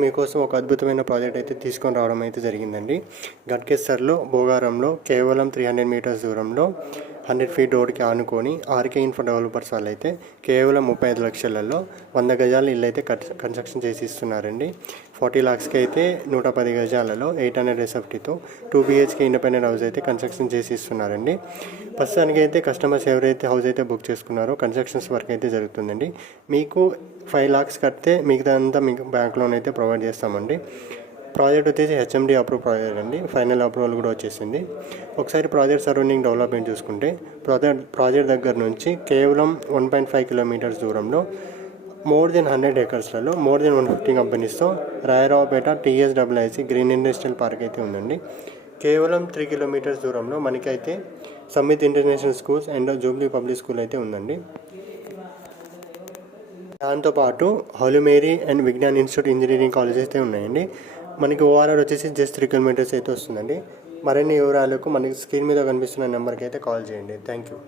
మీకోసం ఒక అద్భుతమైన ప్రాజెక్ట్ అయితే తీసుకొని రావడం అయితే జరిగిందండి. గట్కేసర్లో భోగారంలో కేవలం 300 మీటర్స్ దూరంలో 100 ఫీట్ రోడ్కి ఆనుకొని ఆర్కే ఇన్ఫో డెవలపర్స్ వాళ్ళు అయితే కేవలం 35 లక్షలలో 100 గజాల ఇల్లు అయితే కన్స్ట్రక్షన్ చేసి ఇస్తున్నారండి. 40 లాక్స్కి అయితే 110 గజాలలో 800 SFTతో 2 BHK ఇండిపెండెంట్ హౌస్ అయితే కన్స్ట్రక్షన్ చేసి ఇస్తున్నారండి. ప్రస్తుతానికి అయితే కస్టమర్స్ ఎవరైతే హౌస్ అయితే బుక్ చేసుకున్నారో కన్స్ట్రక్షన్స్ వర్క్ అయితే జరుగుతుందండి. మీకు 5 lakhs కడితే మిగతా అంతా మీకు బ్యాంక్ లోన్ అయితే ప్రొవైడ్ చేస్తామండి. ప్రాజెక్ట్ వచ్చేసి HMD అప్రూవ్ ప్రాజెక్ట్ అండి. ఫైనల్ అప్రూవల్ కూడా వచ్చేసింది. ఒకసారి ప్రాజెక్ట్ సరౌండింగ్ డెవలప్మెంట్ చూసుకుంటే ప్రాజెక్ట్ దగ్గర నుంచి కేవలం 1.5 kilometers దూరంలో మోర్ దెన్ 100 acresలలో మోర్ దెన్ 150 కంపెనీస్తో Rayaraopet TSIIC green industrial park అయితే ఉందండి. కేవలం 3 kilometers దూరంలో మనకైతే Summit international schools and Jubilee public school అయితే ఉందండి. దాంతోపాటు Holy Mary and Vignan institute engineering colleges అయితే ఉన్నాయండి. మనకి ORR వచ్చేసి జస్ట్ 3 kilometers అయితే వస్తుందండి. మరిన్ని వివరాలకు మనకి స్క్రీన్ మీద కనిపిస్తున్న నెంబర్కి అయితే కాల్ చేయండి. Thank you.